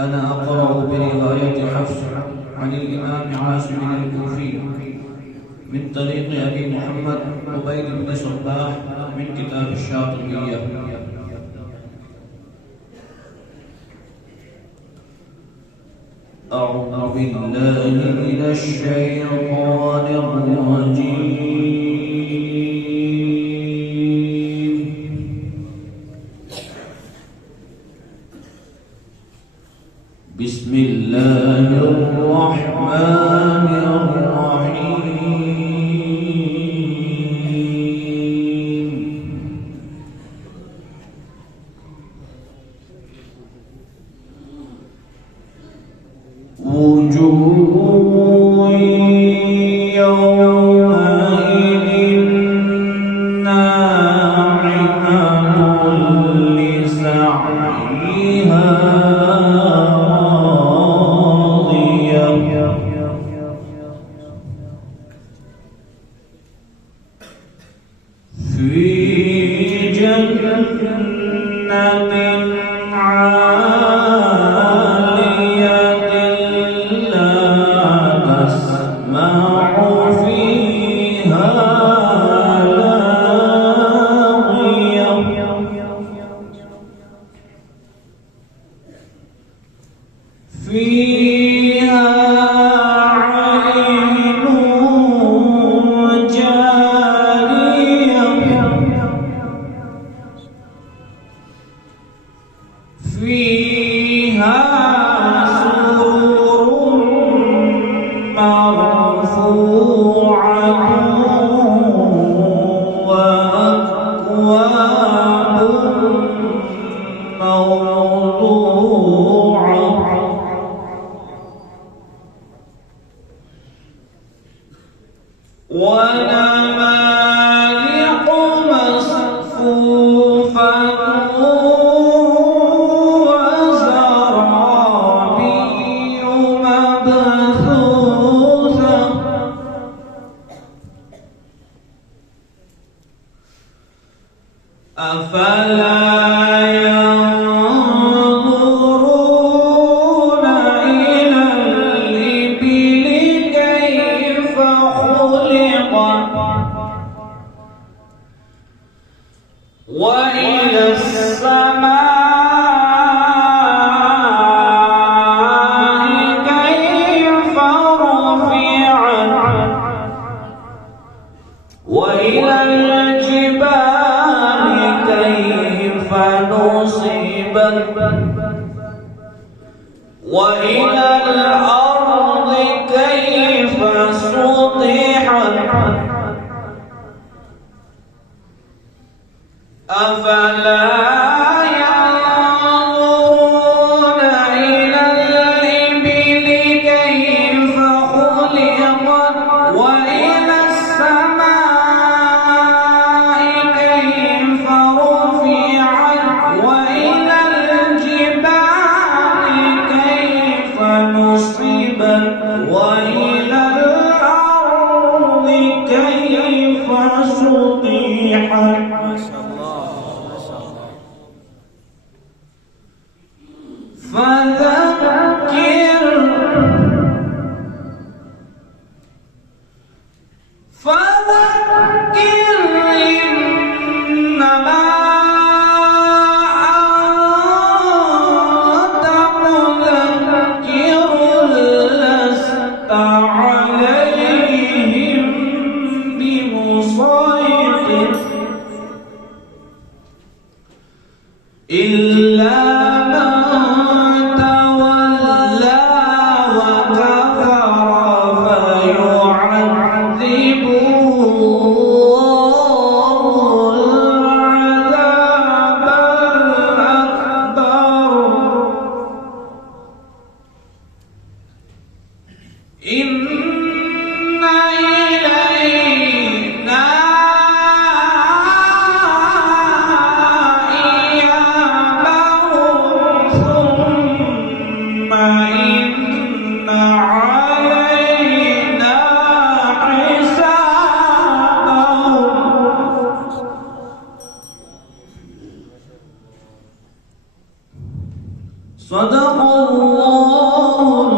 أنا أقرأ برواية حفص عن الإمام عاصم الكوفي من طريق أبي محمد عبيد بن صباح من كتاب الشاطبية. أعوذ بالله من الشيطان الرجيم. بسم الله الرحمن الرحيم. وجوه يومئذ ناعمة لسعيها في جنة عالية لا تسمع فيها لاغية فيها عين جارية فيها سرر مرفوعة وأكواب موضوعة ونمارق مصفوفة وزرابي مبثوثة أفلا ينظرون إلى الإبل كيف خلقت وإلى السماء كيف رفعت وإلى الجبال كيف نصبت وإلى الأرض كيف سطحت أفلا ينظرون إلى الإبل كيف خلقت وإلى السماء كيف رفعت وإلى الجبال كيف نصبت وإلى الأرض كيف سطحت. فذكر إنما أنت مذكر لست عليهم بمسيطر إلا من الله